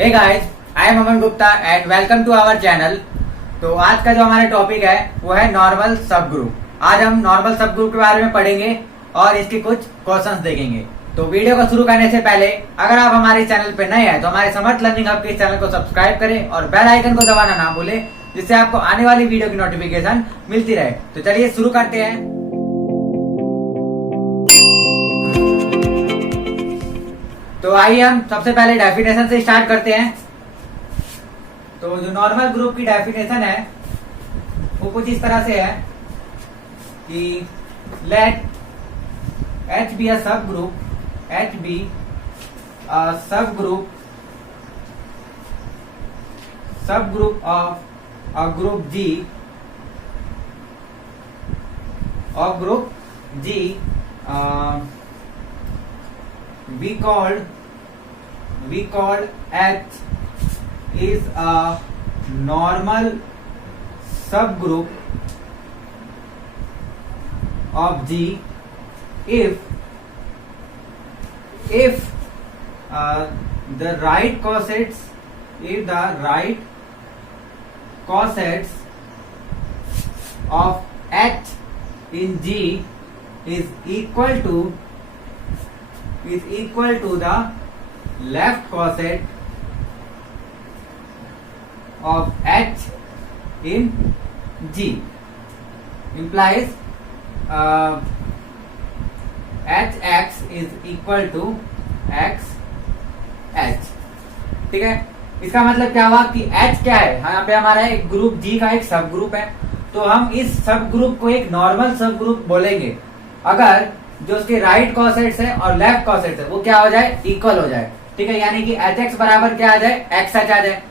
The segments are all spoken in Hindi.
Hey guys, I am Aman Gupta and welcome to our channel. तो आज का जो हमारा टॉपिक है वो है नॉर्मल सब ग्रुप। आज हम नॉर्मल सब ग्रुप के बारे में पढ़ेंगे और इसके कुछ क्वेश्चंस देखेंगे। तो वीडियो को शुरू करने से पहले अगर आप हमारे चैनल पे नए हैं तो हमारे समर्थ लर्निंग हब के चैनल को सब्सक्राइब करें और बेल आइकन को दबाना ना भूलें, जिससे आपको आने वाली वीडियो की नोटिफिकेशन मिलती रहे। तो चलिए शुरू करते हैं। तो आइए हम सबसे पहले डेफिनेशन से स्टार्ट करते हैं। तो जो नॉर्मल ग्रुप की डेफिनेशन है वो कुछ इस तरह से है कि late H be a subgroup, H be a subgroup of a group G, we called H is a normal subgroup of G if the right cosets of H in G is equal to the left coset of H in G, implies Hx is equal to Xh। ठीक है, इसका मतलब क्या हुआ कि H क्या है, यहाँ पे हमारा एक ग्रुप G का एक सब ग्रुप है। तो हम इस सब ग्रुप को एक नॉर्मल सब ग्रुप बोलेंगे अगर जो उसके राइट कॉसेट्स है और लेफ्ट कॉसेट्स है वो क्या हो जाए, इक्वल हो जाए। ठीक है, यानी कि Hx बराबर क्या आ जाए, Xh आ जाए।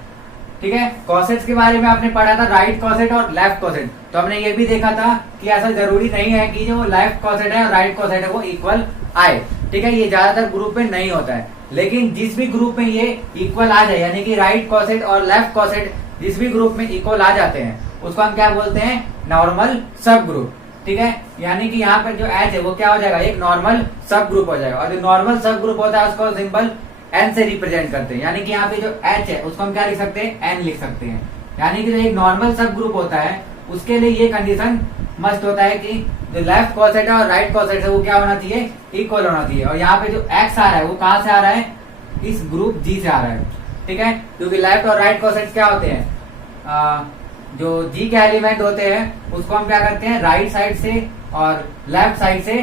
ठीक है, कॉसेट्स के बारे में आपने पढ़ा था राइट कॉसेट और लेफ्ट कॉसेट। तो हमने ये भी देखा था कि ऐसा जरूरी नहीं है कि जो लेफ्ट कॉसेट है और राइट कॉसेट है वो इक्वल आए। ठीक है, ये ज्यादातर ग्रुप में नहीं होता है, लेकिन जिस भी ग्रुप में ये इक्वल आ जाए, यानी कि राइट कॉसेट और लेफ्ट कॉसेट जिस भी ग्रुप में इक्वल आ जाते हैं उसको हम क्या बोलते हैं, नॉर्मल सब ग्रुप। ठीक है, यानी कि यहाँ पर जो H है वो क्या हो जाएगा, एक नॉर्मल सब ग्रुप हो जाएगा। और जो नॉर्मल सब ग्रुप होता है उसको सिंबल N से रिप्रेजेंट करते हैं, यानी कि यहाँ पे जो H है उसको हम क्या लिख सकते हैं, N लिख सकते हैं। यानी कि जो एक नॉर्मल सब ग्रुप होता है उसके लिए ये कंडीशन मस्ट होता है कि जो लेफ्ट कॉसेट है और राइट कॉसेट है वो क्या होना चाहिए, इक्वल होना चाहिए। और यहाँ पे जो X आ रहा है वो कहाँ से आ रहा है, इस ग्रुप G से आ रहा है। ठीक है, क्योंकि लेफ्ट और राइट कॉसेट क्या होते हैं, जो G के एलिमेंट होते हैं उसको हम क्या करते हैं, राइट साइड से और लेफ्ट साइड से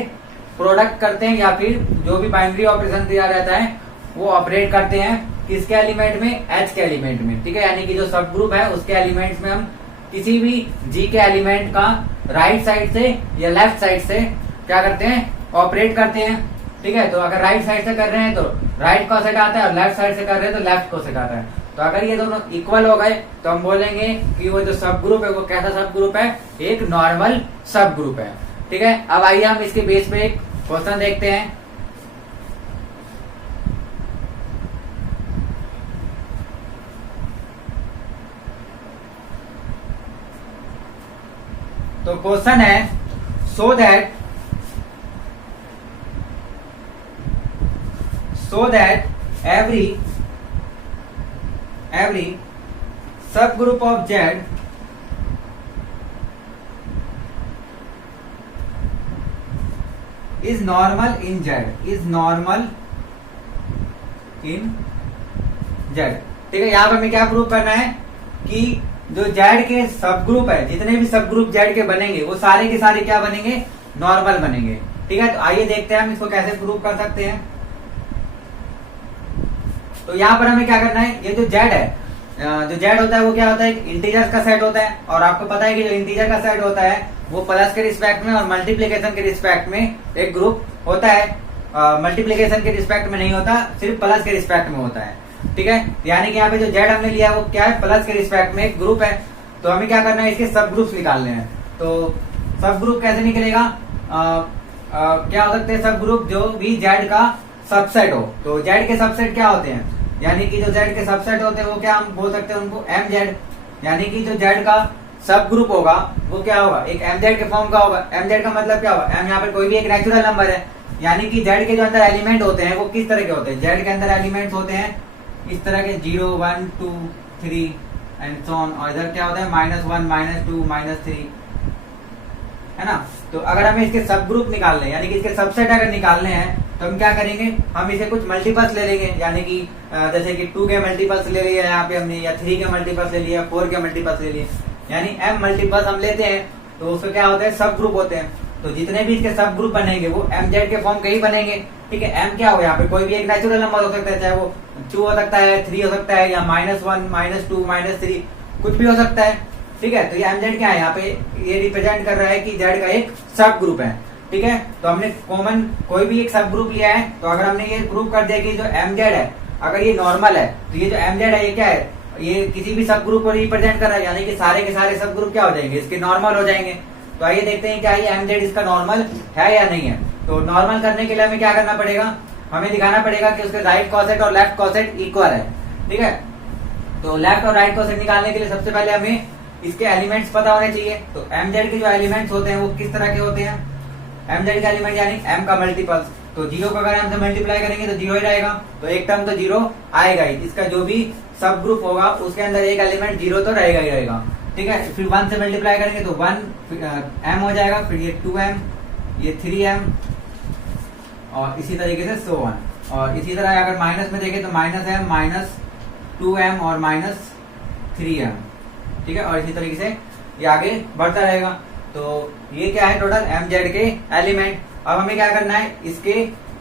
प्रोडक्ट करते हैं, या फिर जो भी बाइनरी ऑपरेशन दिया रहता है वो ऑपरेट करते हैं किसके एलिमेंट में, H के एलिमेंट में। ठीक है, यानी कि जो सब ग्रुप है उसके एलिमेंट्स में हम किसी भी G के एलिमेंट का राइट साइड से या लेफ्ट साइड से क्या करते हैं, ऑपरेट करते हैं। ठीक है, तो अगर राइट साइड से कर रहे हैं तो राइट कॉसेट आता है और लेफ्ट साइड से कर रहे हैं तो लेफ्ट कॉसेट आता है। तो अगर ये दोनों इक्वल हो गए तो हम बोलेंगे कि वो जो सब ग्रुप है वो कैसा सब ग्रुप है, एक नॉर्मल सब ग्रुप है। ठीक है, अब आइए हम इसके बेस पे एक क्वेश्चन देखते हैं। तो क्वेश्चन है, so that every subgroup of Z is normal in Z, ठीक है, यहाँ पर हमें क्या प्रूव करना है कि जो Z के सब ग्रुप है, जितने भी सब ग्रुप Z के बनेंगे वो सारे के सारे क्या बनेंगे, नॉर्मल बनेंगे। ठीक है, तो आइए देखते हैं हम इसको कैसे प्रूव कर सकते हैं। तो यहाँ पर हमें क्या करना है, ये जो Z है, जो Z होता है वो क्या होता है, एक इंटीजर्स का सेट होता है। और आपको पता है कि जो इंटीजर का सेट होता है वो प्लस के रिस्पेक्ट में और मल्टीप्लीकेशन के रिस्पेक्ट में एक ग्रुप होता है। मल्टीप्लीकेशन के रिस्पेक्ट में नहीं होता, सिर्फ प्लस के रिस्पेक्ट में होता है। ठीक है, यानी कि यहाँ पे जो Z हमने लिया वो क्या है, प्लस के रिस्पेक्ट में एक ग्रुप है। तो हमें क्या करना है, इसके सब ग्रुप्स निकालने हैं। तो सब ग्रुप कैसे निकलेगा, क्या हो सकते हैं सब ग्रुप, जो भी Z का सबसेट हो। तो Z के सबसेट क्या होते हैं, यानी कि जो Z के सबसेट होते हैं वो क्या हम बोल सकते हैं उनको MZ, यानी कि जो Z का सब ग्रुप होगा वो क्या होगा, एक MZ के फॉर्म का होगा। MZ का मतलब क्या होगा, M यहाँ पर कोई भी एक नेचुरल नंबर है, यानी कि Z के जो अंदर एलिमेंट होते हैं वो किस तरह के होते हैं, Z के अंदर एलिमेंट्स होते हैं इस तरह के 0 1 2 3 एंड सो ऑन, और इधर क्या होता है -1 -2 -3, है ना। तो अगर हमें इसके सब ग्रुप निकालने यानी कि इसके सबसेट अगर निकालने हैं तो हम क्या करेंगे, हम इसे कुछ मल्टीपल्स ले लेंगे, यानी कि जैसे कि 2 के मल्टीपल्स ले लिए यहाँ पे हमने, या 3 के मल्टीपल्स ले लिए, 4 के मल्टीपल्स ले लिए, यानी m मल्टीपल्स हम लेते हैं तो उसको क्या होता है सब ग्रुप होते हैं। तो जितने भी इसके सब ग्रुप बनेंगे वो mz के फॉर्म के ही बनेंगे, ठीक है। m क्या हो यहाँ पे कोई भी एक नेचुरल नंबर हो सकता है, चाहे वो 2 हो सकता है, 3 हो सकता है, या -1 -2 -3 कुछ भी हो सकता है, ठीक है। तो ये mz क्या है यहाँ पे, ये रिप्रेजेंट कर रहा है कि z का एक सब ग्रुप है, ठीक है। तो हमने कॉमन कोई भी एक सब ग्रुप लिया है, तो अगर हमने ये प्रूव कर दिया कि जो mz है अगर ये नॉर्मल है तो ये जो mz है ये क्या है, ये किसी भी सब ग्रुप को रिप्रेजेंट कर रहा है, यानी कि सारे के सारे सब ग्रुप क्या हो जाएंगे, इसके नॉर्मल हो जाएंगे। तो आइए देखते हैं क्या ये mz इसका नॉर्मल है या नहीं है। तो नॉर्मल करने के लिए हमें क्या करना पड़ेगा, हमें दिखाना पड़ेगा कि उसके राइट कॉसेट और लेफ्ट कॉसेट इक्वल है, ठीक है। तो लेफ्ट और राइट कॉसेट निकालने के लिए सबसे पहले हमें इसके एलिमेंट्स पता होने चाहिए। तो mz के जो एलिमेंट्स होते हैं वो किस तरह के होते हैं, mz का एलिमेंट यानी m का मल्टीपल्स, तो 0 को अगर m से मल्टीप्लाई करेंगे तो 0 ही रहेगा, तो एक टर्म तो 0 आएगा ही, इसका जो भी सब ग्रुप होगा उसके अंदर एक एलिमेंट 0 तो रहेगा ही रहेगा, ठीक है। फिर 1 से मल्टीप्लाई करेंगे तो 1 m हो जाएगा, फिर ये 2m, ये 3m, और इसी तरीके से सो ऑन। और इसी तरह अगर माइनस में देखें तो -m -2m और -3m, ठीक है। और इसी तरीके से ये आगे बढ़ता रहेगा। तो ये क्या है टोटल mz के एलिमेंट। अब हमें क्या करना है, इसके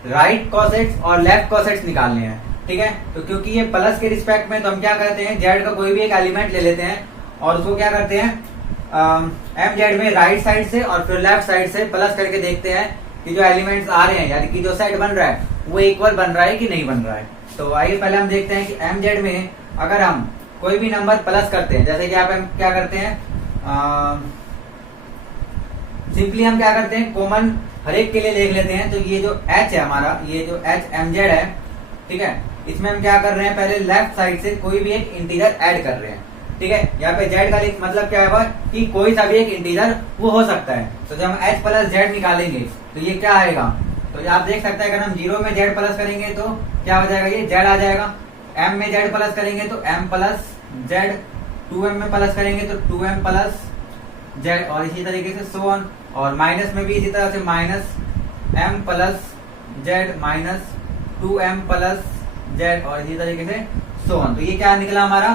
राइट कॉसेट्स और लेफ्ट कॉसेट्स निकालने हैं, ठीक है। तो क्योंकि ये प्लस के रिस्पेक्ट में, तो हम क्या करते हैं z का कोई भी एक एलिमेंट ले लेते हैं और उसको क्या करते हैं mz में राइट साइड से और फिर लेफ्ट साइड से प्लस करके देखते हैं कि जो एलिमेंट्स आ रहे हैं यानी कि जो सेट बन रहा है वो इक्वल बन रहा है कि नहीं बन रहा है। तो आइए पहले हम देखते हैं कि mz में अगर हम कोई भी नंबर प्लस करते हैं, जैसे कि यहाँ पे हम क्या करते हैं, सिंपली हम क्या करते हैं कॉमन हर एक के लिए देख लेते हैं। तो ये जो h है हमारा, ये जो h mz है, ठीक है, इसमें हम क्या कर रहे हैं, पहले लेफ्ट साइड से कोई भी एक इंटीजर ऐड कर रहे हैं, ठीक है। यहाँ पे z का मतलब क्या है कि कोई सा भी एक इंटीजर वो हो सकता है। तो जब हम h प्लस z निकालेंगे तो ये क्या आएगा, तो आप देख सकते हैं अगर हम 0 में z प्लस करेंगे तो क्या हो जाएगा, ये z आ जाएगा। m में z प्लस करेंगे तो m प्लस z, 2m में प्लस करेंगे तो 2m प्लस z, और इसी तरीके से सो ऑन। और माइनस में भी इसी तरह से -m plus z minus 2m plus z, और इसी तरीके से सो ऑन। तो ये क्या निकला हमारा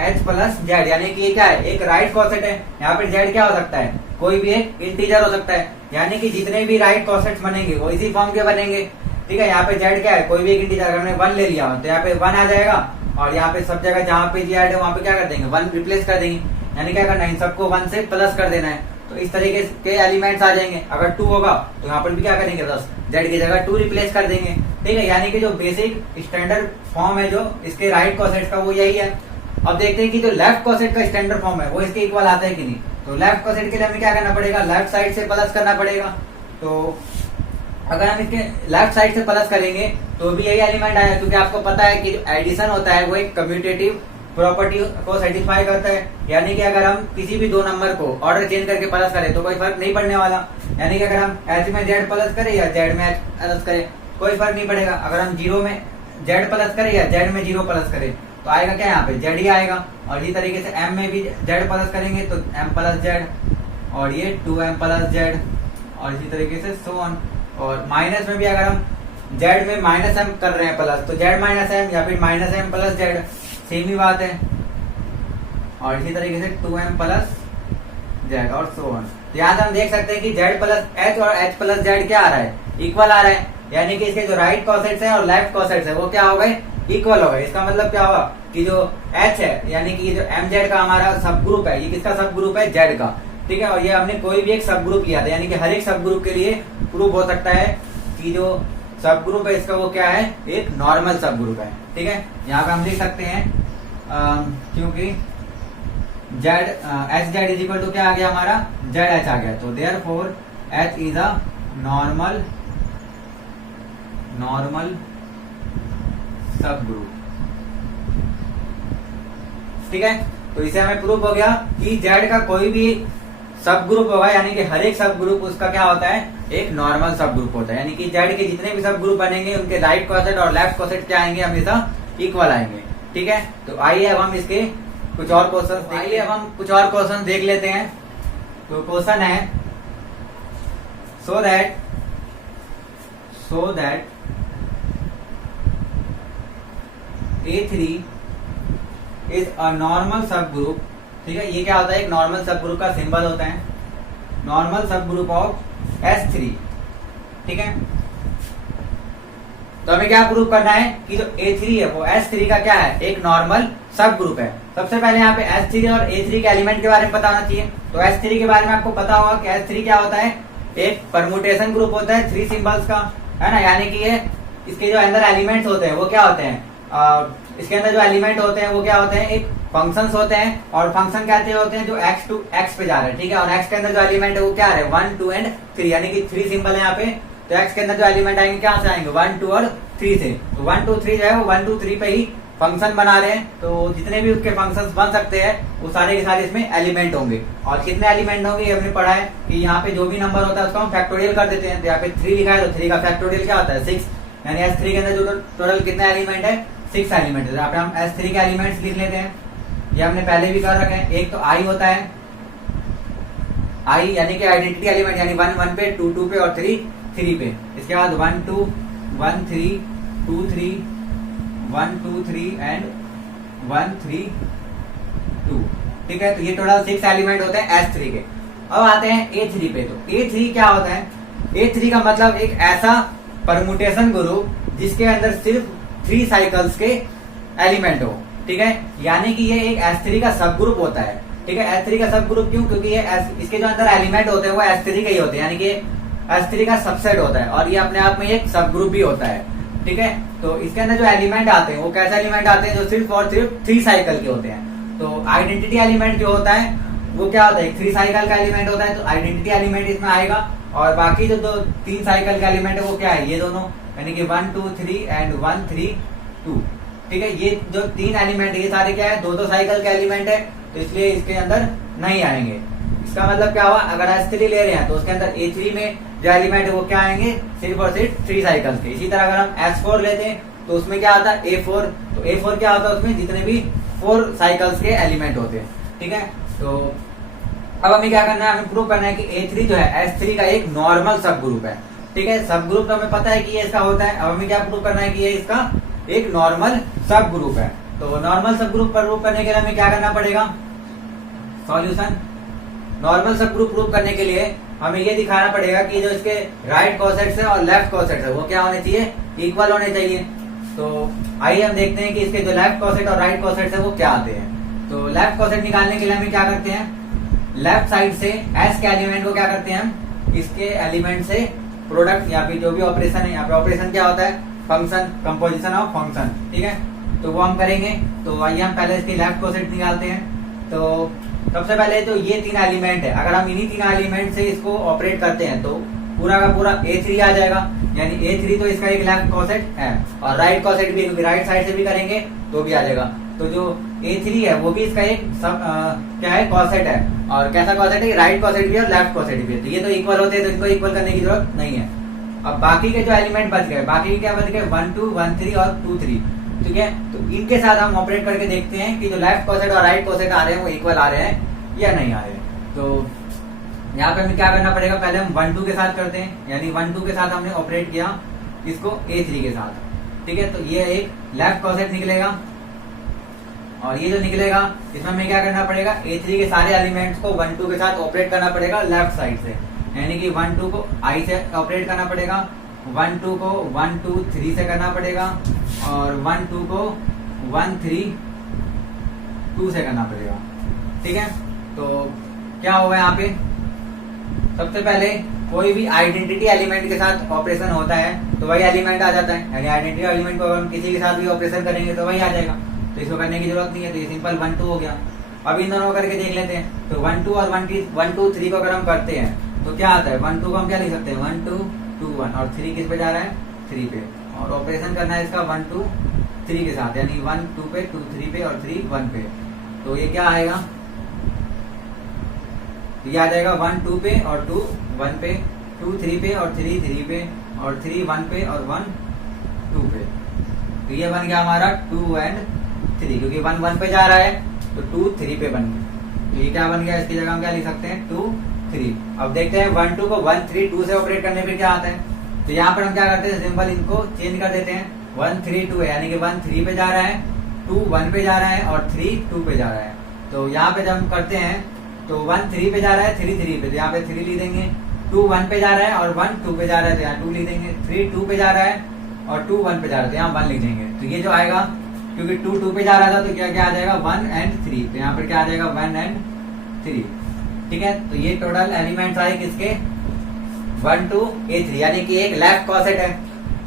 h प्लस z, यानी कि ये क्या है, एक राइट कॉसेट है। यहाँ पे z क्या हो सकता है, कोई भी एक इंटीजर हो सकता है, यानी कि जितने भी राइट कॉसेट्स बनेंगे वो इसी फॉर्म के बनेंगे, ठीक है। यहाँ पे z क्या है, कोई भी एक इंटीजर, अगर हमने 1 ले लिया तो यहाँ पे 1 आ जाएगा, और यहाँ पे सब जगह जहाँ पे z है वहाँ पे क्या कर देंगे 1 रिप्लेस कर देंगे, यानी क्या करना है, इन सबको 1 से प्लस कर देना है। तो इस तरीके के एलिमेंट्स आ जाएंगे। अगर 2 होगा तो यहाँ पर भी क्या करेंगे, बस z की जगह 2 रिप्लेस कर देंगे, ठीक है। यानी कि जो बेसिक स्टैंडर्ड फॉर्म है जो इसके राइट कॉसेट्स का वो यही है। अब देखते हैं कि जो लेफ्ट कॉसेट का स्टैंडर्ड फॉर्म है वो इसके इक्वल आता है कि नहीं। तो लेफ्ट कॉसेट के लिए हमें क्या करना पड़ेगा, लेफ्ट साइड से प्लस करना पड़ेगा। तो अगर हम इसके लेफ्ट साइड से प्लस करेंगे तो भी यही एलिमेंट आएगा, क्योंकि आपको पता है कि जो एडिशन होता है वो एक कम्यूटेटिव प्रॉपर्टी को सेटिस्फाई करता है। यानी कि अगर हम किसी भी दो नंबर को ऑर्डर चेंज करके प्लस करें तो कोई फर्क नहीं पड़ने वाला, यानी कि अगर हम h में z प्लस करें या z में h प्लस करें कोई फर्क नहीं पड़ेगा। अगर हम 0 में z प्लस करें या z में 0 प्लस करें तो आएगा क्या, यहाँ पे z ही आएगा। और इसी तरीके से m में भी z प्लस करेंगे तो m प्लस z, और ये 2m प्लस z, और इसी तरीके से सो ऑन। और माइनस में भी अगर हम z में -m कर रहे हैं प्लस तो z माइनस m या फिर -m प्लस z, सेम ही बात है। और इसी तरीके से 2m प्लस z और सो ऑन। तो यहाँ से हम देख सकते हैं कि z प्लस h और h प्लस z क्या आ रहा है, इक्वल आ रहा है। यानी कि इसके जो राइट कॉसेट्स हैं और लेफ्ट कॉसेट्स है वो क्या हो गए, इक्वल हो गए। इसका मतलब क्या हुआ कि जो h है यानी कि ये जो mz का हमारा सब ग्रुप है, ये किसका सब ग्रुप है, z का, ठीक है। और ये हमने कोई भी एक सब ग्रुप लिया था, यानी कि हर एक सब ग्रुप के लिए प्रूफ हो सकता है कि जो सब ग्रुप है इसका वो क्या है, एक नॉर्मल सब ग्रुप है, ठीक है। यहाँ पे हम देख सकते हैं क्योंकि z H Z is equal to क्या आ गया हमारा, जेड एच आ गया, तो therefore h is a normal sub group, ठीक है। तो इसे हमें प्रूफ हो गया कि z का कोई भी सब ग्रुप होगा, यानी कि हर एक सब ग्रुप उसका क्या होता है, एक नॉर्मल सब ग्रुप होता है। यानी कि z के जितने भी सब ग्रुप बनेंगे उनके राइट कॉसेट और लेफ्ट कॉसेट क्या आएंगे, हमेशा इक्वल आएंगे। ठीक है, तो आइए अब हम इसके कुछ और क्वेश्चन देख लेते हैं। तो क्वेश्चन है so that A3 is a normal sub group. ठीक है, ये क्या होता है, एक नॉर्मल सब ग्रुप का सिंबल होता है, normal sub group of S3। ठीक है, तो हमें क्या प्रूव करना है कि जो A3 है वो S3 का क्या है, एक नॉर्मल सब ग्रुप है। सबसे पहले यहाँ पे S3 और A3 के एलिमेंट के बारे में पता होना चाहिए। तो S3 के बारे में आपको पता होगा कि S3 क्या होता है, एक परमुटेशन ग्रुप होता है 3 सिंबल्स का, है ना। यानी कि ये इसके जो अंदर एलिमेंट्स होते हैं वो क्या होते हैं, इसके अंदर जो एलिमेंट होते हैं वो क्या होते हैं, एक फंक्शंस होते हैं, और फंक्शन कहते होते हैं जो x टू x पे जा रहे हैं। ठीक है, और x के अंदर जो एलिमेंट है वो क्या है, 1, 2 एंड 3, यानी कि 3 सिंबल है यहाँ पे। तो x के अंदर जो एलिमेंट आएंगे क्या से आएंगे, 1, 2 और 3 से। तो 1, 2, 3 जो है वो 1, 2, 3 पे ही फंक्शन बना रहे हैं। तो जितने भी उसके फंक्शंस बन सकते हैं वो सारे के सारे इसमें एलिमेंट होंगे। और कितने एलिमेंट होंगे ये हमने पढ़ा है कि यहाँ पे जो भी नंबर होता है उसको हम फैक्टोरियल कर देते हैं। तो यहाँ पे 3 लिखा है तो 3 का फैक्टोरियल क्या होता है, 6। यानी S3 के अंदर जो टोटल कितने एलिमेंट है, 6 एलिमेंट है। यहाँ पे हम S3 के एलिमेंट्स लिख लेते हैं, ये हमने पहले भी कर रखे हैं। एक तो I होता है, I यानी कि आइडेंटिटी एलिमेंट, यानी 1, 1 पे, 2, 2 पे और 3, 3 पे। इसके बाद 1, 2, 1, 3, 2, 3, 1, 2, 3 एंड 1, 3, 2। ठीक है, तो ये टोटल 6 एलिमेंट होते हैं S3 के। अब आते हैं A3 पे। तो A3 क्या होता है, A3 का मतलब एक ऐसा परमुटेशन ग्रुप जिसके अंदर सिर्फ 3 साइकिल्स के एलिमेंट हो। ठीक है, यानी कि ये एक S3 का सब ग्रुप होता है। ठीक है, S3 का सब ग्रुप क्यों, क्योंकि ये इसके जो अंदर एलिमेंट होते हैं वो S3 के ही होते हैं, यानी कि S3 का सबसेट होता है, और ये अपने आप में एक सब ग्रुप भी होता है। ठीक है, तो इसके अंदर जो एलिमेंट आते हैं वो कैसे एलिमेंट आते हैं, जो सिर्फ और सिर्फ 3 साइकिल के होते हैं। तो आइडेंटिटी एलिमेंट जो होता है वो क्या होता है, 3 साइकिल का एलिमेंट होता है, तो आइडेंटिटी एलिमेंट इसमें आएगा। और बाकी जो 3 साइकिल का एलिमेंट है वो क्या है, ये दोनों, यानी कि 1, 2, 3 एंड 1, 3, 2। ठीक है, ये जो 3 एलिमेंट है ये सारे क्या है, 2 साइकिल के एलिमेंट है, तो इसलिए इसके अंदर नहीं आएंगे। इसका मतलब क्या हुआ, अगर S3 ले रहे हैं तो उसके अंदर A3 में जो एलिमेंट है वो क्या आएंगे, सिर्फ और सिर्फ 3 साइकिल्स के। इसी तरह अगर हम S4 लेते हैं तो उसमें क्या आता है, A4। तो A4 क्या होता है, उसमें जितने भी 4 साइकिल्स के एलिमेंट होते हैं। ठीक है, तो अब हमें क्या करना है, हमें प्रूव करना है कि A3 जो है S3 का एक नॉर्मल सब ग्रुप है। ठीक है, सब ग्रुप तो हमें पता है कि ये इसका होता है। अब हमें क्या प्रूव करना है कि ये इसका एक नॉर्मल सब ग्रुप है। तो नॉर्मल सब ग्रुप प्रूव करने के लिए हमें क्या करना पड़ेगा, solution. Normal sub group prove करने के लिए हमें ये दिखाना पड़ेगा कि जो इसके राइट कोसेट्स है और लेफ्ट कोसेट्स है वो क्या होने चाहिए, इक्वल होने चाहिए। तो आइए हम देखते हैं कि इसके जो लेफ्ट कोसेट और राइट कोसेट्स है वो क्या आते हैं। तो लेफ्ट कोसेट निकालने के लिए हमें क्या करते हैं, लेफ्ट साइड से S के एलिमेंट को क्या करते हैं हम, इसके एलिमेंट से प्रोडक्ट या फिर जो भी ऑपरेशन है, यहाँ पे ऑपरेशन क्या होता है, फंक्शन, कंपोजिशन ऑफ फंक्शन। ठीक है, तो वो हम करेंगे। तो आइए हम पहले इसके लेफ्ट कोसेट निकालते हैं। तो सबसे पहले तो ये 3 एलिमेंट है, अगर हम इन्हीं 3 एलिमेंट से इसको ऑपरेट करते हैं तो पूरा का पूरा A3 आ जाएगा। यानी A3 तो इसका एक लेफ्ट कोसेट है, और राइट कोसेट भी, क्योंकि राइट साइड से भी करेंगे तो भी आ जाएगा। तो जो A3 है वो भी इसका एक सब क्या है, कोसेट है। और कैसा कोसेट है, राइट कोसेट भी और लेफ्ट कोसेट भी है। तो ये तो इक्वल होते हैं, तो इनको इक्वल करने की जरूरत नहीं है। अब बाकी के जो एलिमेंट बच गए, बाकी के क्या बच गए, 1, 2, 1, 3 और 2, 3। ठीक है, तो इनके साथ हम ऑपरेट करके देखते हैं कि जो लेफ्ट कोसेट और राइट कोसेट आ रहे हैं वो इक्वल आ रहे हैं या नहीं आ रहे हैं। तो यहाँ पे हमें क्या करना पड़ेगा, पहले हम 1, 2 के साथ करते हैं, यानी 1, 2 के साथ हमने ऑपरेट किया इसको A3 के साथ। ठीक है, तो ये एक लेफ्ट कोसेट निकलेगा, और ये जो निकलेगा इसमें हमें क्या करना पड़ेगा, A3 के सारे एलिमेंट्स को 1, 2 के साथ ऑपरेट करना पड़ेगा लेफ्ट साइड से। यानी कि 1, 2 को I से ऑपरेट करना पड़ेगा, 1, 2 को 1, 2, 3 से करना पड़ेगा, और 1, 2 को 1, 3, 2 से करना पड़ेगा। ठीक है, तो क्या होगा यहाँ पे, सबसे पहले कोई भी आइडेंटिटी एलिमेंट के साथ ऑपरेशन होता है तो वही एलिमेंट आ जाता है। यानी आइडेंटिटी एलिमेंट को अगर हम किसी के साथ भी ऑपरेशन करेंगे तो वही आ जाएगा, तो इसको करने की जरूरत नहीं है। तो ये सिंपल 1, 2 हो गया। अब इन दोनों को करके देख लेते हैं। तो 1, 2 और 1, 2, 3 को अगर हम करते हैं तो क्या आता है, 1, 2 को हम क्या लिख सकते हैं, 1, 2, 2, 1, और 3 किस पे जा रहा है, 3 पे। और ऑपरेशन करना है इसका 1, 2, 3 के साथ, यानी 1, 2 पे, 2, 3 पे और 3, 1 पे। तो ये क्या आएगा, ये आ जाएगा 1, 2 पे और 2, 1 पे, 2, 3 पे और 3, 3 पे और 3, 1 पे और 1, 2 पे। तो ये बन गया हमारा 2 एंड 3, क्योंकि 1 1 पे जा रहा है तो 2 3 पे बन गया। तो ये क्या बन गया, इसकी जगह हम क्या लिख सकते हैं 2 3। अब देखते हैं 1 2 को 1 3 2 से ऑपरेट करने पे क्या आता है। तो यहाँ पर हम क्या करते हैं, सिंपल इनको चेंज कर देते हैं। 1 3 2 है, यानी कि 1 3 पे जा रहा है, 2 1 पे जा रहा है और 3 2 पे जा रहा है। तो यहाँ पे जब हम करते हैं तो 1 3 पे जा रहा है, 3 3 पे, तो यहाँ पे 3 लिख देंगे। 2 1 पे जा रहा है और 1 2 पे जा रहा है, तो यहाँ 2 लिख देंगे। 3 2 पे जा रहा है और 2 1 पे जा रहा है, तो यहाँ 1 लिख देंगे। तो ये जो आएगा, क्योंकि 2 2 पे जा रहा था तो क्या क्या आ जाएगा 1 एंड 3, तो यहाँ पर क्या आ जाएगा 1 एंड 3। ठीक है, तो ये टोटल एलिमेंट्स आए किसके 1 2 A3, यानी कि एक लेफ्ट कॉसेट है।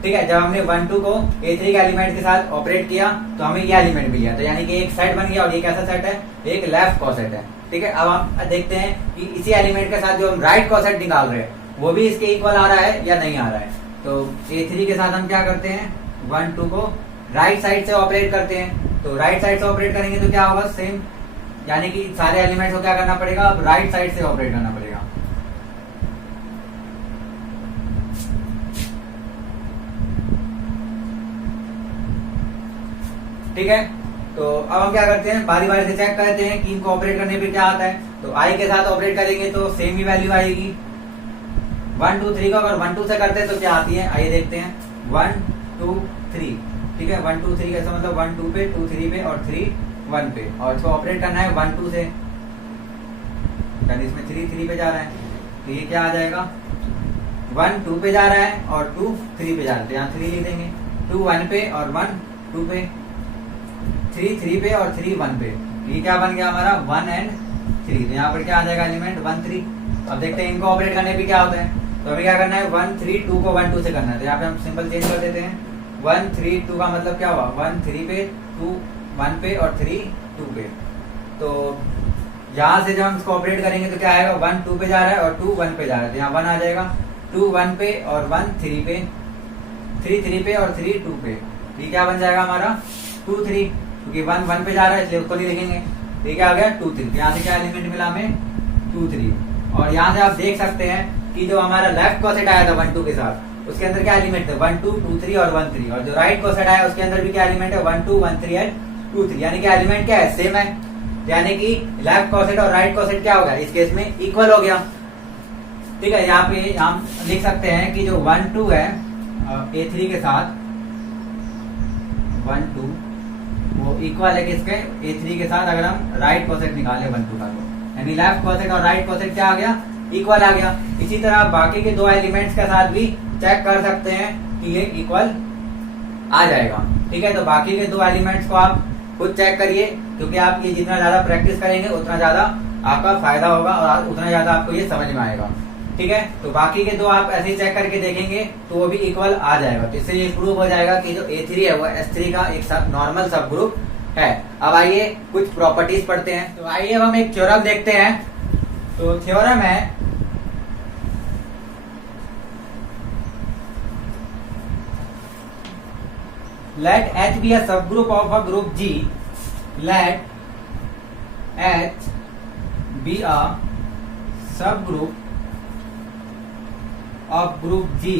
ठीक है, जब हमने 1 2 को A3 के एलिमेंट के साथ ऑपरेट किया तो हमें ये एलिमेंट मिला, तो यानी कि एक सेट बन गया। और ये कैसा सेट है, एक लेफ्ट कॉसेट है। ठीक है, अब हम देखते हैं कि इसी एलिमेंट के साथ जो हम राइट कॉसेट निकाल रहे हैं वो भी इसके इक्वल आ रहा है या नहीं आ रहा है। तो A3 के साथ हम क्या करते हैं, 1 2 को राइट साइड से ऑपरेट करते हैं। तो राइट साइड से ऑपरेट करेंगे तो क्या होगा, सेम, यानी कि सारे एलिमेंट्स को क्या करना पड़ेगा, अब राइट साइड से ऑपरेट करना पड़ेगा। ठीक है, तो अब हम क्या करते हैं, बारी बारी से चेक करते हैं कि इनको ऑपरेट करने पे क्या आता है। तो आई के साथ ऑपरेट करेंगे तो सेम ही वैल्यू आएगी। 1 2 3 को अगर 1 2 से करते हैं तो क्या आती है, आइए देखते हैं। 1 2 3, ठीक है, 1 2 3 कैसा, मतलब 1 2 पे, 2 3 पे और 3 1 पे, और इसको ऑपरेट करना है 1 2 से, यानी इसमें 3 3 पे जा रहा है, तो ये क्या आ जाएगा, 1 2 पे जा रहा है और 2 3 पे जा रहा है, तो यहाँ 3 लिख देंगे। 2 1 पे और 1 2 पे, 3 3 पे और 3 1 पे, ये क्या बन गया हमारा 1 एंड 3। तो यहाँ पर क्या आ जाएगा एलिमेंट 1 3। अब देखते हैं इनको ऑपरेट करने पे क्या होता है। तो अभी क्या करना है, 1 3 2 को 1 2 से करना है, तो यहाँ पे हम सिंपल चेंज कर देते हैं। 1 3 2 का मतलब क्या हुआ, 1 3 पे, 2 1 पे और 3 2 पे। तो यहाँ से जब हम इसको ऑपरेट करेंगे तो क्या आएगा, 1 2 पे जा रहा है और 2 1 पे जा रहा है, तो यहाँ 1 आ जाएगा। 2 1 पे और 1 3 पे, 3 3 पे और 3 2 पे, ये क्या बन जाएगा हमारा 2 3, क्योंकि 1 1 पे जा रहा है इसलिए उसको नहीं लिखेंगे। ये क्या आ गया 2 3। यहाँ से क्या एलिमेंट मिला हमें 2 3। और यहाँ से आप देख सकते हैं कि जो हमारा लेफ्ट कॉसेट आया था 1 2 के साथ, उसके अंदर क्या एलिमेंट थे 1 2 2 3 और 1 3, और जो राइट कॉसेट आया उसके अंदर भी क्या एलिमेंट है 1 2 1 3 एंड 2 3, यानी कि एलिमेंट क्या है, सेम है। यानी कि लेफ्ट कॉसेट और राइट कॉसेट क्या हो गया, इस केस में इक्वल हो गया। ठीक है, यहाँ पे हम लिख सकते हैं कि जो 1 2 है A3 के साथ 1 2 वो इक्वल है किसके, A3 के साथ, अगर हम राइट कॉसेट निकाले 1 2 का, यानी लेफ्ट कॉसेट और राइट कॉसेट क्या आ गया, इक्वल आ गया। इसी तरह बाकी के दो एलिमेंट्स के साथ भी चेक कर सकते हैं कि ये इक्वल आ जाएगा। ठीक है, तो बाकी के दो एलिमेंट्स को आप खुद चेक करिए, क्योंकि आप ये जितना ज्यादा प्रैक्टिस करेंगे उतना ज्यादा आपका फायदा होगा और उतना ज्यादा आपको ये समझ में आएगा। ठीक है, तो बाकी के दो आप ऐसे ही चेक करके देखेंगे तो वो भी इक्वल आ जाएगा। तो इससे ये प्रूव हो जाएगा कि जो A3 है वो S3 का एक नॉर्मल सब ग्रुप है। अब आइए कुछ प्रॉपर्टीज पढ़ते हैं। तो आइए अब हम एक थ्योरम देखते हैं। तो थ्योरम है let H be a subgroup of a group G, let H be a subgroup of group G,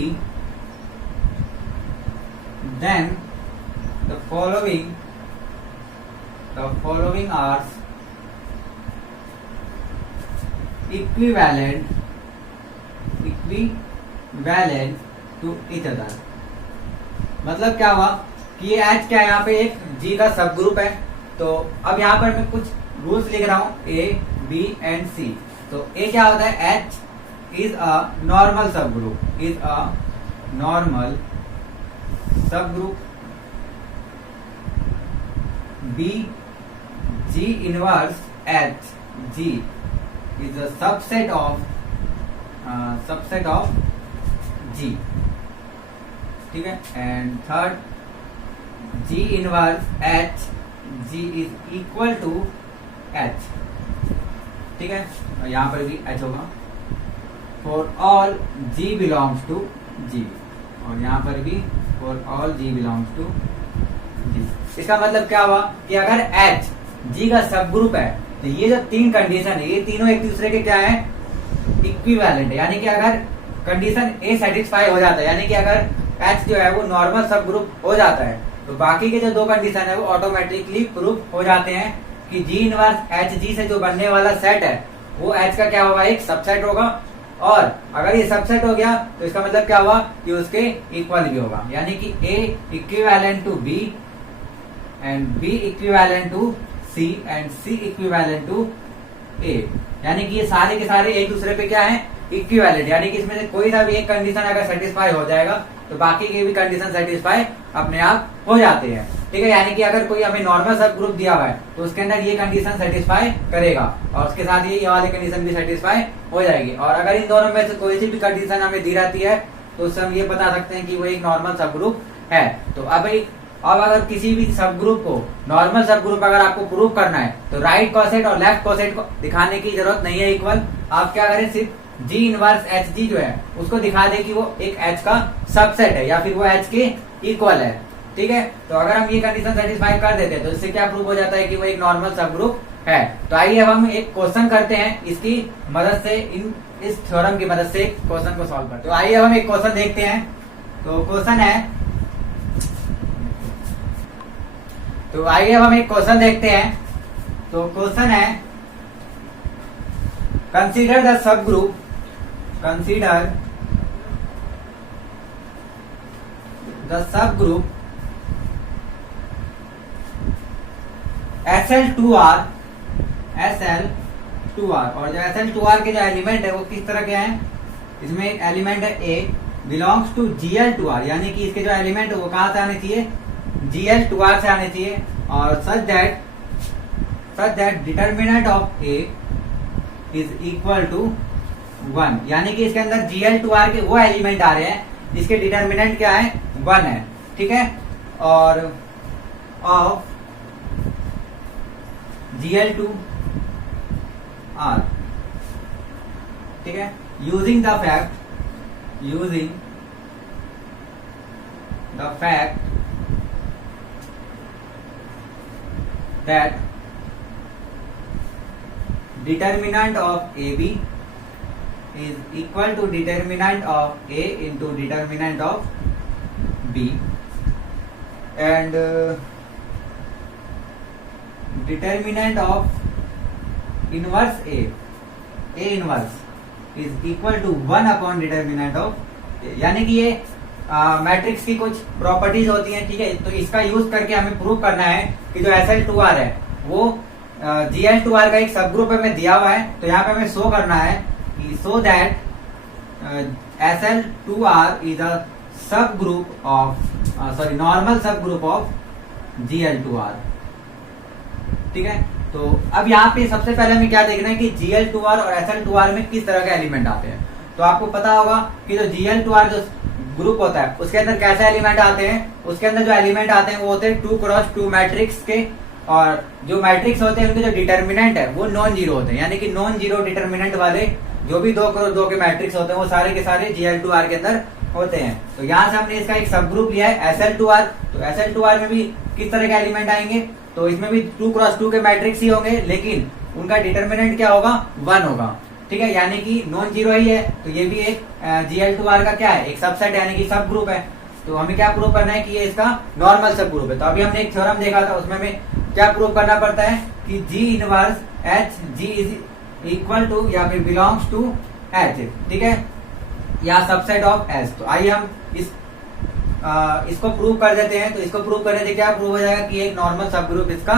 then the following are equivalent to each other। मतलब क्या हुआ कि ये H क्या है, यहाँ पे एक G का सब ग्रुप है। तो अब यहाँ पर मैं कुछ रूल्स लिख रहा हूँ A, B एंड C। तो A क्या होता है, H is a normal subgroup, B, G inverse H, G is a subset of G। ठीक है, and third G inverse H, G is equal to H। ठीक है, और यहाँ पर भी H होगा। For all G belongs to G, और यहाँ पर भी for all G belongs to G। इसका मतलब क्या हुआ कि अगर H G का सब ग्रुप है तो ये जो तीन कंडीशन है ये तीनों एक दूसरे के क्या है, इक्विवेलेंट है। यानी कि अगर कंडीशन A सेटिस्फाई हो जाता है, यानी कि अगर H जो है वो नॉर्मल सब ग्रुप हो जाता है, तो बाकी के जो दो कंडीशन है वो ऑटोमेटिकली प्रूफ हो जाते हैं कि जी इनवर्स एच जी से जो बनने वाला सेट है वो एच का क्या होगा, एक सबसेट होगा। और अगर ये सबसेट हो गया तो इसका मतलब क्या हुआ कि उसके इक्वल भी होगा, यानी कि A equivalent to B and B equivalent to C and C equivalent to A, यानी कि ये सारे के सारे एक दूसरे पे क्या है, इक्विवेलेंट, यानी कि इसमें से कोई सा भी एक कंडीशन अगर सेटिस्फाई हो जाएगा तो बाकी के भी कंडीशन सेटिस्फाई अपने आप हो जाते हैं। ठीक है, यानी कि अगर कोई हमें नॉर्मल सब ग्रुप दिया हुआ है तो उसके अंदर ये कंडीशन सेटिस्फाई करेगा और उसके साथ ये वाली कंडीशन भी सेटिस्फाई हो जाएगी। और अगर इन दोनों में से कोई सी भी कंडीशन हमें दी रहती है तो उससे हम ये बता सकते हैं कि वो एक नॉर्मल सब ग्रुप है। तो अब अगर किसी भी सब ग्रुप को नॉर्मल सब ग्रुप अगर आपको प्रूव करना है तो राइट कोसेट और लेफ्ट कोसेट को दिखाने की जरूरत नहीं है इक्वल, आप क्या करें, सिर्फ जी इनवर्स एच जी जो है उसको दिखा दे कि वो एक एच का सबसेट है या फिर वो एच के इक्वल है। ठीक है, तो अगर हम ये कंडीशन सेटिस्फाई कर देते हैं तो इससे क्या प्रूव हो जाता है कि वो एक नॉर्मल सब ग्रुप है। तो आइए अब हम एक क्वेश्चन करते हैं इसकी मदद से, इस थ्योरम की मदद से क्वेश्चन को सॉल्व करते हैं। तो आइए अब हम एक क्वेश्चन देखते हैं। तो क्वेश्चन है, तो आइए अब हम एक क्वेश्चन देखते हैं। तो क्वेश्चन है, consider the sub group, consider the sub group SL2R, SL2R, और जो SL2R के जो एलिमेंट है वो किस तरह के हैं, इसमें एक एलिमेंट है A बिलोंग्स टू Gl2R, यानी कि इसके जो एलिमेंट है वो कहां से आने चाहिए, Gl2R से आने चाहिए। और such that determinant of A is equal to 1, यानी कि इसके अंदर Gl2R के वो एलिमेंट आ रहे हैं जिसके डिटर्मिनेंट क्या है, 1 है। ठीक है, और ऑफ Gl2R, ठीक है, using the fact that determinant of AB is equal to determinant of A into determinant of B, and determinant of inverse A inverse is equal to 1 upon determinant of A, यानी कि ये मैट्रिक्स की कुछ प्रॉपर्टीज होती हैं। ठीक है, तो इसका यूज करके हमें प्रूव करना है कि जो SL2R है वो Gl2R का एक सब ग्रुप हमें दिया हुआ है। तो यहाँ पे हमें शो करना है कि so that SL2R is a सब group of normal sub group of Gl2R। ठीक है, तो अब यहाँ पे सबसे पहले हमें क्या देखना है कि Gl2R और SL2R में किस तरह के एलिमेंट आते हैं। तो आपको पता होगा कि जो Gl2R जो ग्रुप होता है उसके अंदर कैसे एलिमेंट आते हैं, उसके अंदर जो एलिमेंट आते हैं वो होते हैं 2x2 मैट्रिक्स के, और जो मैट्रिक्स होते हैं उनके जो डिटर्मिनेंट है वो नॉन जीरो होते हैं, यानी कि नॉन जीरो डिटर्मिनेंट वाले जो भी 2x2 के मैट्रिक्स होते हैं वो सारे के सारे Gl2R के अंदर होते हैं। तो यहाँ से हमने इसका एक सब ग्रुप लिया है SL2R। तो SL2R में भी किस तरह के एलिमेंट आएंगे, तो इसमें भी 2x2 के मैट्रिक्स ही होंगे, लेकिन उनका डिटर्मिनेंट क्या होगा, 1 होगा। ठीक है, यानी कि नॉन जीरो ही है। तो ये भी एक Gl2R का क्या है, एक सबसेट यानी कि सब ग्रुप है। तो हमें क्या प्रूव करना है कि ये इसका नॉर्मल सब ग्रुप है। तो अभी हमने एक थ्योरम देखा था, उसमें हमें क्या प्रूव करना पड़ता है कि G inverse H G is equal to या फिर बिलोंग्स टू H, ठीक है, या सबसेट ऑफ H। तो आइए हम इसको प्रूव कर देते हैं। तो इसको प्रूव करने से क्या प्रूव हो जाएगा कि एक नॉर्मल सब ग्रुप इसका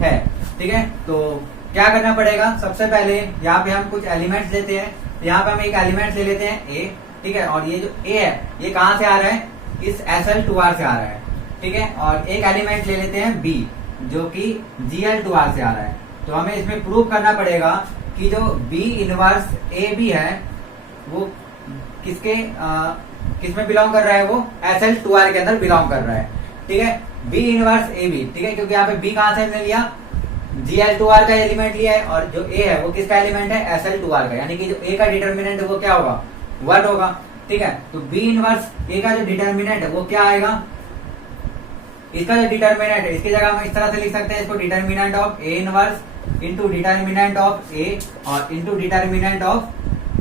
है। ठीक है, तो क्या करना पड़ेगा, सबसे पहले यहाँ पे हम कुछ एलिमेंट्स लेते हैं। यहाँ पे हम एक एलिमेंट ले लेते हैं A, ठीक है, और ये जो A है ये कहाँ से आ रहा है, इस SL2R से आ रहा है। ठीक है, और एक एलिमेंट ले लेते हैं B जो कि Gl2R से आ रहा है। तो हमें इसमें प्रूव करना पड़ेगा कि जो B इनवर्स AB है वो किसमें बिलोंग कर रहा है, वो SL2R के अंदर बिलोंग कर रहा है। ठीक है, B इनवर्स AB, ठीक है, क्योंकि यहाँ पे B कहाँ से हमने लिया, Gl2R का एलिमेंट लिया है, और जो A है वो किसका एलिमेंट है, SL2R का, यानी कि जो A का डिटर्मिनेंट है वो क्या होगा, 1 होगा। ठीक है, तो B इनवर्स A का जो डिटर्मिनेंट है वो क्या आएगा, इसका जो डिटर्मिनेंट है इसकी जगह हम इस तरह से लिख सकते हैं इसको, determinant of A inverse into determinant of A और इंटू डिटर्मिनेंट ऑफ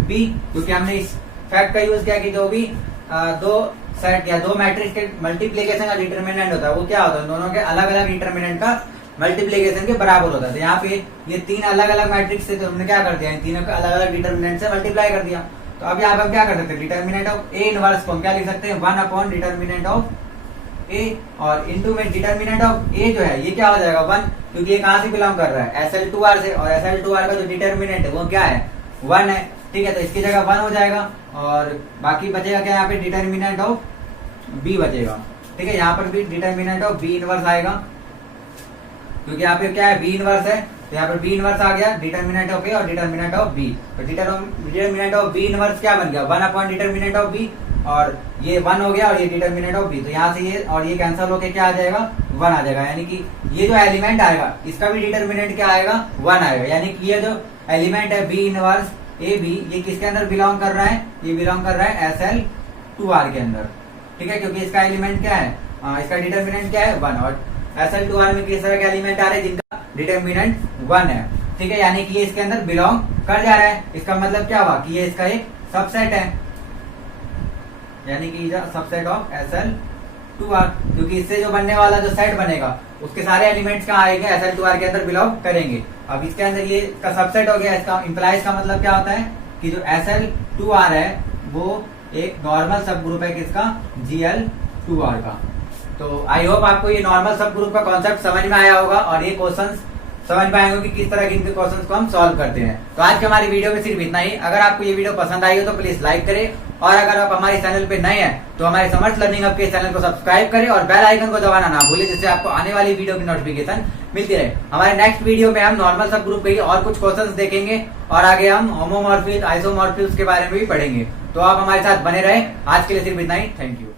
B, क्योंकि हमने इस फैक्ट का यूज किया कि जो भी दो सेट या दो मैट्रिक्स के मल्टीप्लीकेशन का डिटरमिनेंट होता है वो क्या होता है, दोनों के अलग अलग डिटरमिनेंट का मल्टीप्लीकेशन के बराबर होता है। तो यहाँ पे ये तीन अलग अलग मैट्रिक्स थे तो हमने क्या कर दिया, इन तीनों के अलग अलग डिटरमिनेंट से मल्टीप्लाई कर दिया। तो अब यहाँ पे हम क्या कर सकते हैं, डिटरमिनेंट ऑफ ए इनवर्स को हम क्या लिख सकते हैं, 1 अपॉन डिटरमिनेंट ऑफ ए, और इनटू में डिटरमिनेंट ऑफ ए जो है ये क्या हो जाएगा 1, क्योंकि ये कहाँ से बिलोंग कर रहा है, SL2R से, और SL2R का जो डिटरमिनेंट है वो क्या है 1 है। ठीक है, तो इसकी जगह 1 हो जाएगा और बाकी बचेगा क्या यहाँ पे डिटरमिनेंट ऑफ बी बचेगा। ठीक है, यहाँ पर भी डिटरमिनेंट ऑफ बी इनवर्स आएगा, क्योंकि यहाँ पे क्या है बी इनवर्स है, तो यहाँ पर बी इनवर्स आ गया, डिटरमिनेंट ऑफ ए और डिटरमिनेंट ऑफ बी। तो डिटरमिनेंट ऑफ बी इनवर्स क्या बन गया, 1 अपॉन डिटरमिनेंट ऑफ बी, और ये 1 हो गया और ये डिटरमिनेंट ऑफ बी। तो यहाँ से ये और ये कैंसिल होके क्या आ जाएगा 1 आ जाएगा, यानी कि ये जो एलिमेंट आएगा इसका भी डिटरमिनेंट क्या आएगा 1 आएगा, यानी कि ये जो एलिमेंट है बी इनवर्स ए बी ये किसके अंदर बिलोंग कर रहा है, ये बिलोंग कर रहा है SL2R के अंदर। ठीक है, क्योंकि इसका एलिमेंट क्या है, इसका डिटरमिनेंट क्या है 1, और SL2R में किस तरह के एलिमेंट आ रहे हैं जिनका डिटरमिनेंट 1 है। ठीक है, यानी कि ये इसके अंदर बिलोंग कर जा रहा है। इसका मतलब क्या हुआ कि ये इसका एक सबसेट है, यानी कि सबसेट ऑफ SL2R, क्योंकि इससे जो बनने वाला जो सेट बनेगा उसके सारे एलिमेंट्स कहाँ आएंगे, SL2R के अंदर बिलोंग करेंगे। अब इसके अंदर ये इसका सबसेट हो गया, इसका इंप्लाइज का मतलब क्या होता है कि जो SL2R है वो एक नॉर्मल सब ग्रुप है किसका, Gl2R का। तो आई होप आपको ये नॉर्मल सब ग्रुप का कॉन्सेप्ट समझ में आया होगा और ये क्वेश्चंस समझ में आएंगे कि किस तरह के इनके क्वेश्चंस को हम सॉल्व करते हैं। तो आज की हमारी वीडियो में सिर्फ इतना ही। अगर आपको ये वीडियो पसंद आई हो तो प्लीज लाइक करें, और अगर आप हमारे चैनल पे नए हैं तो हमारे समर्थ लर्निंग हब के चैनल को सब्सक्राइब करें और बेल आइकन को दबाना ना भूलें, जिससे आपको आने वाली वीडियो की नोटिफिकेशन मिलती रहे। हमारे नेक्स्ट वीडियो में हम नॉर्मल सब ग्रुप के और कुछ क्वेश्चंस देखेंगे और आगे हम होमोमॉर्फिज्म, आइसोमॉर्फिज्म के बारे में भी पढ़ेंगे। तो आप हमारे साथ बने रहे। आज के लिए सिर्फ इतना ही। Thank you.